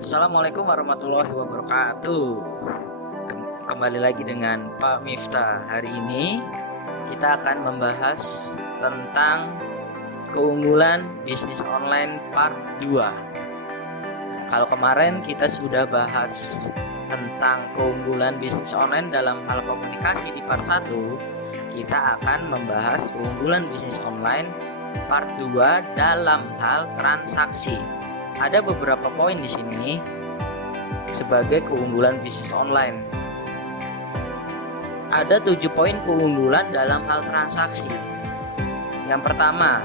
Assalamualaikum warahmatullahi wabarakatuh. Kembali lagi dengan Pak Miftah. Hari ini kita akan membahas tentang keunggulan bisnis online part 2. Kalau kemarin kita sudah bahas tentang keunggulan bisnis online dalam hal komunikasi di part 1, kita akan membahas keunggulan bisnis online part 2 dalam hal transaksi. Ada beberapa poin di sini sebagai keunggulan bisnis online. Ada 7 poin keunggulan dalam hal transaksi. Yang pertama,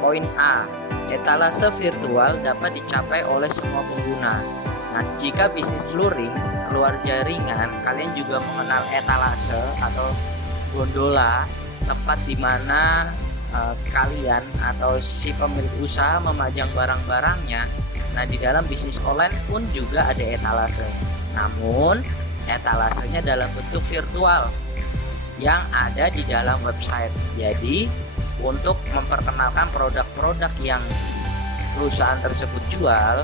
poin A, etalase virtual dapat dicapai oleh semua pengguna. Nah, jika bisnis luring luar jaringan, kalian juga mengenal etalase atau gondola, tempat di mana kalian atau si pemilik usaha memajang barang-barangnya. Nah, di dalam bisnis online pun juga ada etalase. Namun, etalasenya dalam bentuk virtual yang ada di dalam website. Jadi, untuk memperkenalkan produk-produk yang perusahaan tersebut jual,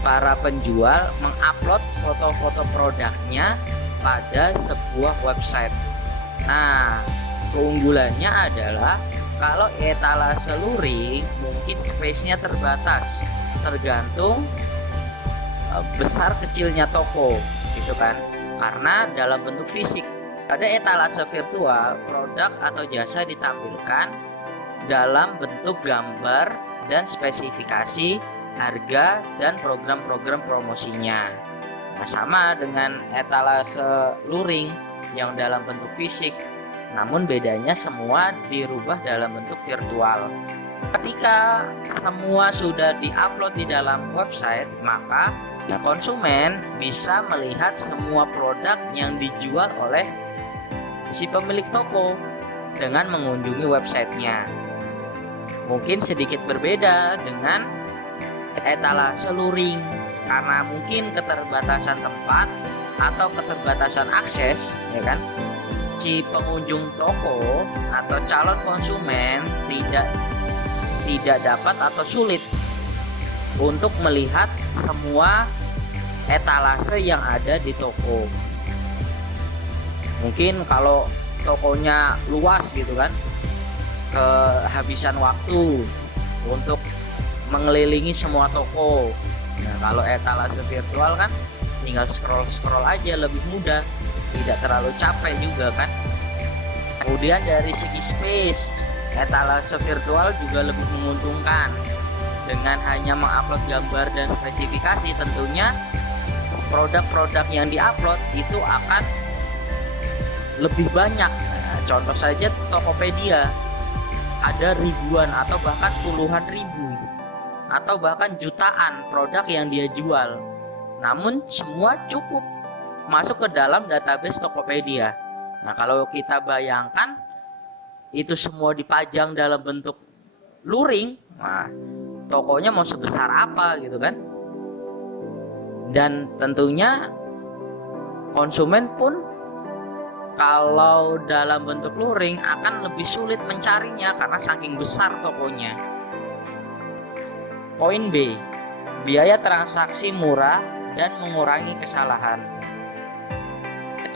para penjual mengupload foto-foto produknya pada sebuah website. Nah, keunggulannya adalah kalau etalase luring mungkin space-nya terbatas, tergantung besar kecilnya toko, gitu kan? Karena dalam bentuk fisik. Pada etalase virtual, produk atau jasa ditampilkan dalam bentuk gambar dan spesifikasi, harga, dan program-program promosinya. Nah, sama dengan etalase luring yang dalam bentuk fisik, namun bedanya semua dirubah dalam bentuk virtual. Ketika semua sudah diupload di dalam website, maka konsumen bisa melihat semua produk yang dijual oleh si pemilik toko dengan mengunjungi websitenya. Mungkin sedikit berbeda dengan etalase luring karena mungkin keterbatasan tempat atau keterbatasan akses, ya kan? Si pengunjung toko atau calon konsumen tidak dapat atau sulit untuk melihat semua etalase yang ada di toko. Mungkin kalau tokonya luas gitu kan, kehabisan waktu untuk mengelilingi semua toko. Nah, kalau etalase virtual kan tinggal scroll aja, lebih mudah, tidak terlalu capek juga kan. Kemudian dari segi space, etalase virtual juga lebih menguntungkan. Dengan hanya mengupload gambar dan spesifikasi, tentunya produk-produk yang diupload itu akan lebih banyak. Nah, contoh saja Tokopedia, ada ribuan atau bahkan puluhan ribu atau bahkan jutaan produk yang dia jual. Namun semua cukup masuk ke dalam database Tokopedia. Nah, kalau kita bayangkan itu semua dipajang dalam bentuk luring, nah, tokonya mau sebesar apa gitu kan? Dan tentunya konsumen pun kalau dalam bentuk luring akan lebih sulit mencarinya karena saking besar tokonya. Poin B, biaya transaksi murah dan mengurangi kesalahan.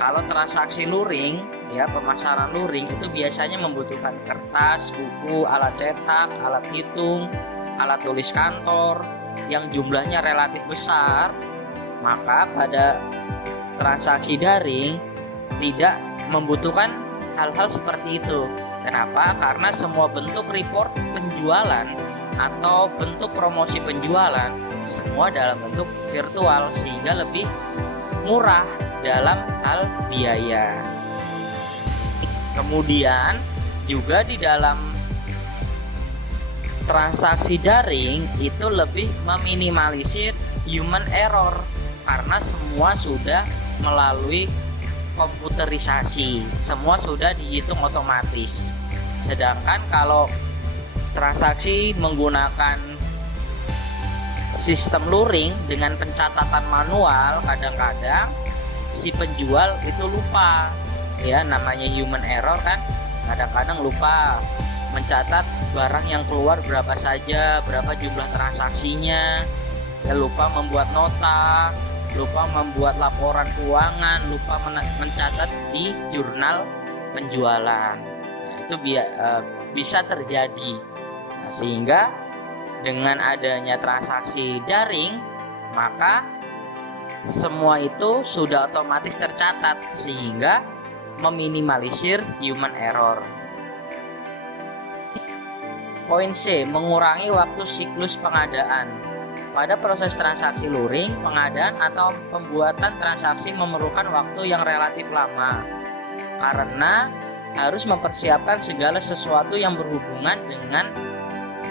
Kalau transaksi luring, ya pemasaran luring itu biasanya membutuhkan kertas, buku, alat cetak, alat hitung, alat tulis kantor yang jumlahnya relatif besar. Maka pada transaksi daring tidak membutuhkan hal-hal seperti itu. Kenapa? Karena semua bentuk report penjualan atau bentuk promosi penjualan semua dalam bentuk virtual, sehingga lebih murah dalam hal biaya. Kemudian juga di dalam transaksi daring itu lebih meminimalisir human error karena semua sudah melalui komputerisasi, semua sudah dihitung otomatis. Sedangkan kalau transaksi menggunakan sistem luring dengan pencatatan manual, kadang-kadang si penjual itu lupa, ya namanya human error kan, kadang-kadang lupa mencatat barang yang keluar berapa saja, berapa jumlah transaksinya. ya lupa membuat nota, lupa membuat laporan keuangan, lupa mencatat di jurnal penjualan. Nah, itu bisa terjadi. Nah, sehingga dengan adanya transaksi daring, maka semua itu sudah otomatis tercatat sehingga meminimalisir human error. Poin C, mengurangi waktu siklus pengadaan. Pada proses transaksi luring, pengadaan atau pembuatan transaksi memerlukan waktu yang relatif lama karena harus mempersiapkan segala sesuatu yang berhubungan dengan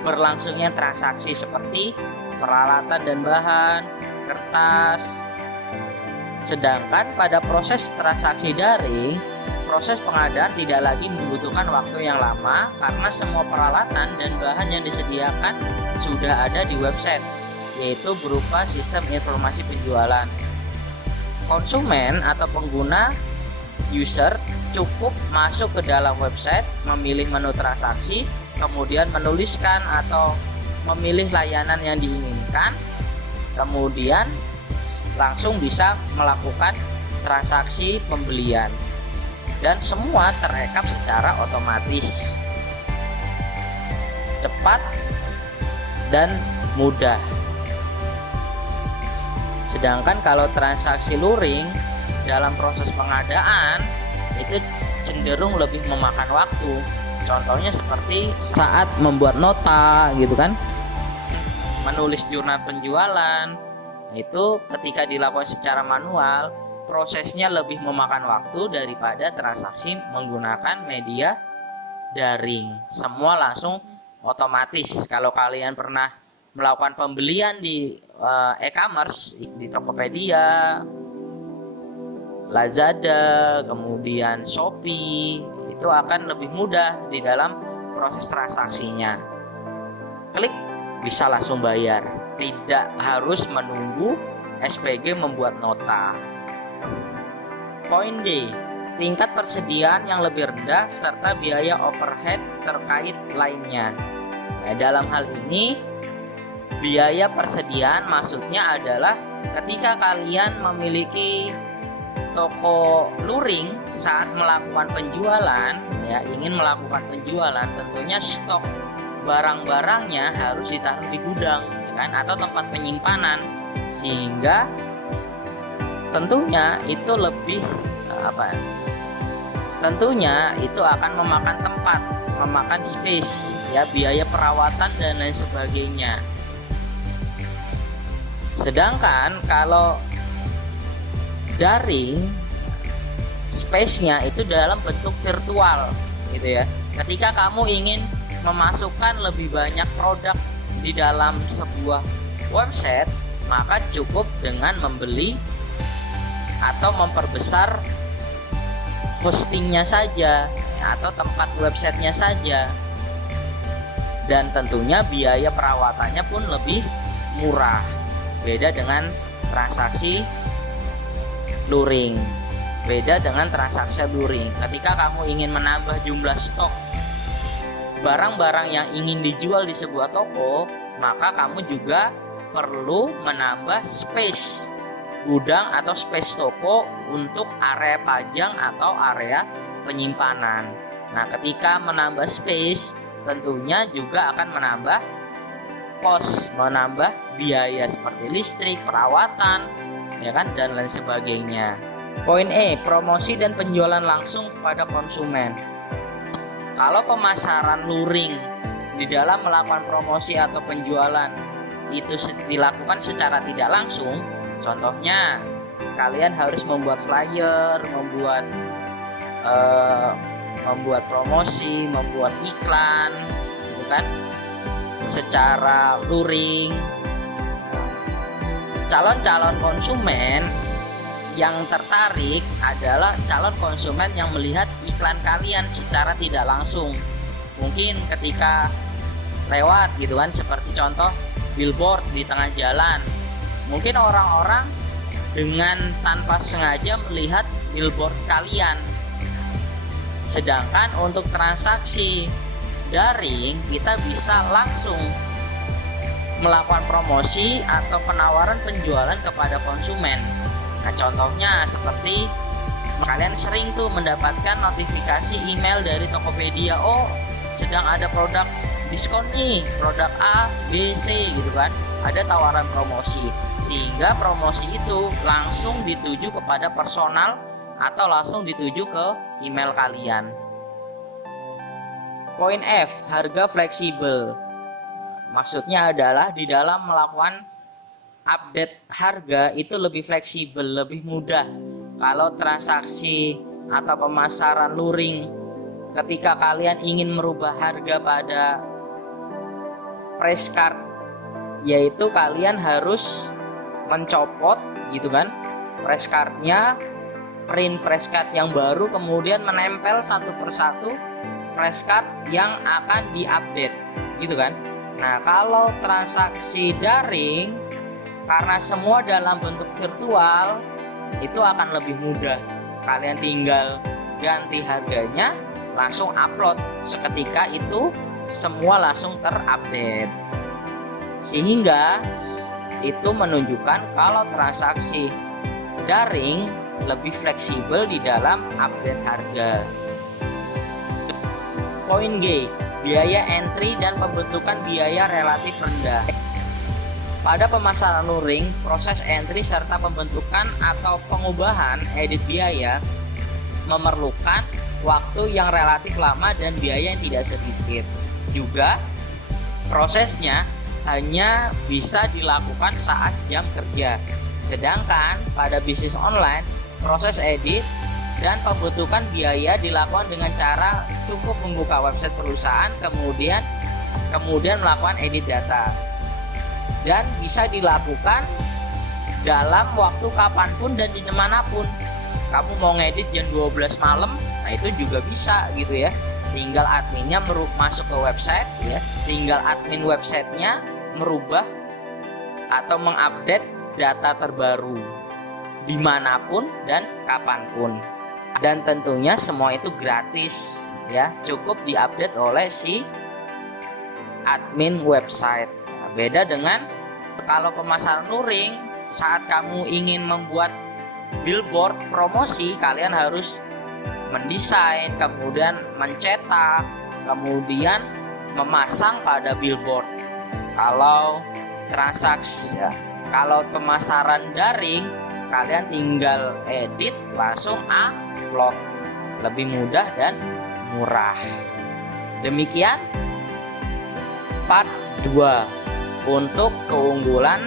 berlangsungnya transaksi seperti peralatan dan bahan, kertas. Sedangkan pada proses transaksi daring, proses pengadaan tidak lagi membutuhkan waktu yang lama karena semua peralatan dan bahan yang disediakan sudah ada di website, yaitu berupa sistem informasi penjualan. Konsumen atau pengguna user cukup masuk ke dalam website, memilih menu transaksi, kemudian menuliskan atau memilih layanan yang diinginkan, kemudian langsung bisa melakukan transaksi pembelian dan semua terekam secara otomatis, cepat dan mudah. Sedangkan kalau transaksi luring dalam proses pengadaan itu cenderung lebih memakan waktu. Contohnya seperti saat membuat nota gitu kan, menulis jurnal penjualan. Itu ketika dilakukan secara manual, prosesnya lebih memakan waktu daripada transaksi menggunakan media daring. Semua langsung otomatis. Kalau kalian pernah melakukan pembelian di e-commerce, di Tokopedia, Lazada, kemudian Shopee, itu akan lebih mudah di dalam proses transaksinya. Klik, bisa langsung bayar, tidak harus menunggu SPG membuat nota. Poin D, tingkat persediaan yang lebih rendah serta biaya overhead terkait lainnya. Nah, dalam hal ini biaya persediaan maksudnya adalah ketika kalian memiliki toko luring saat melakukan penjualan, ya ingin melakukan penjualan, tentunya stok barang-barangnya harus ditaruh di gudang, ya kan, atau tempat penyimpanan, sehingga tentunya itu lebih tentunya itu akan memakan tempat, memakan space, ya biaya perawatan dan lain sebagainya. Sedangkan kalau daring, space-nya itu dalam bentuk virtual gitu ya. Ketika kamu ingin memasukkan lebih banyak produk di dalam sebuah website, maka cukup dengan membeli atau memperbesar hostingnya saja atau tempat websitenya saja, dan tentunya biaya perawatannya pun lebih murah. Beda dengan transaksi luring. Beda dengan transaksi luring. Ketika kamu ingin menambah jumlah stok barang-barang yang ingin dijual di sebuah toko, maka kamu juga perlu menambah space gudang atau space toko untuk area pajang atau area penyimpanan. Nah, ketika menambah space, tentunya juga akan menambah cost, menambah biaya seperti listrik, perawatan, ya kan, dan lain sebagainya. Poin E, promosi dan penjualan langsung kepada konsumen. Kalau pemasaran luring di dalam melakukan promosi atau penjualan itu dilakukan secara tidak langsung, contohnya kalian harus membuat flyer, membuat promosi, membuat iklan, gitu kan, secara luring. Calon-calon konsumen yang tertarik adalah calon konsumen yang melihat iklan kalian secara tidak langsung. Mungkin ketika lewat gitu kan, seperti contoh billboard di tengah jalan. Mungkin orang-orang dengan tanpa sengaja melihat billboard kalian. Sedangkan untuk transaksi daring kita bisa langsung melakukan promosi atau penawaran penjualan kepada konsumen. Nah, contohnya seperti kalian sering tuh mendapatkan notifikasi email dari Tokopedia, oh sedang ada produk diskon nih, produk A, B, C gitu kan. Ada tawaran promosi, sehingga promosi itu langsung dituju kepada personal atau langsung dituju ke email kalian. Poin F, harga fleksibel. Maksudnya adalah di dalam melakukan update harga itu lebih fleksibel, lebih mudah. Kalau transaksi atau pemasaran luring, ketika kalian ingin merubah harga pada price card, yaitu kalian harus mencopot gitu kan price cardnya, print price card yang baru, kemudian menempel satu persatu price card yang akan diupdate gitu kan. Nah, kalau transaksi daring, karena semua dalam bentuk virtual, itu akan lebih mudah. Kalian tinggal ganti harganya, langsung upload, seketika itu semua langsung terupdate. Sehingga itu menunjukkan kalau transaksi daring lebih fleksibel di dalam update harga. Poin G, biaya entry dan pembentukan biaya relatif rendah. Pada pemasaran luring, proses entry serta pembentukan atau pengubahan edit biaya memerlukan waktu yang relatif lama dan biaya yang tidak sedikit. Juga prosesnya hanya bisa dilakukan saat jam kerja. Sedangkan pada bisnis online, proses edit dan pembentukan biaya dilakukan dengan cara cukup membuka website perusahaan, kemudian melakukan edit data, dan bisa dilakukan dalam waktu kapanpun dan di manapun. Kamu mau ngedit jam 12 malam, nah itu juga bisa gitu ya. Tinggal adminnya masuk ke website ya, tinggal admin websitenya merubah atau mengupdate data terbaru dimanapun dan kapanpun. Dan tentunya semua itu gratis ya, cukup diupdate oleh si admin website. Nah, beda dengan kalau pemasaran luring, saat kamu ingin membuat billboard promosi, kalian harus mendesain, kemudian mencetak, kemudian memasang pada billboard. Kalau transaksi ya, kalau pemasaran daring, kalian tinggal edit langsung upload, lebih mudah dan murah. Demikian part 2 untuk keunggulan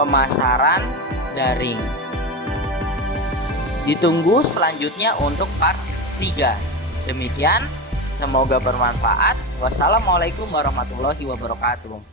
pemasaran daring. Ditunggu selanjutnya untuk part 3. Demikian, semoga bermanfaat. Wassalamualaikum warahmatullahi wabarakatuh.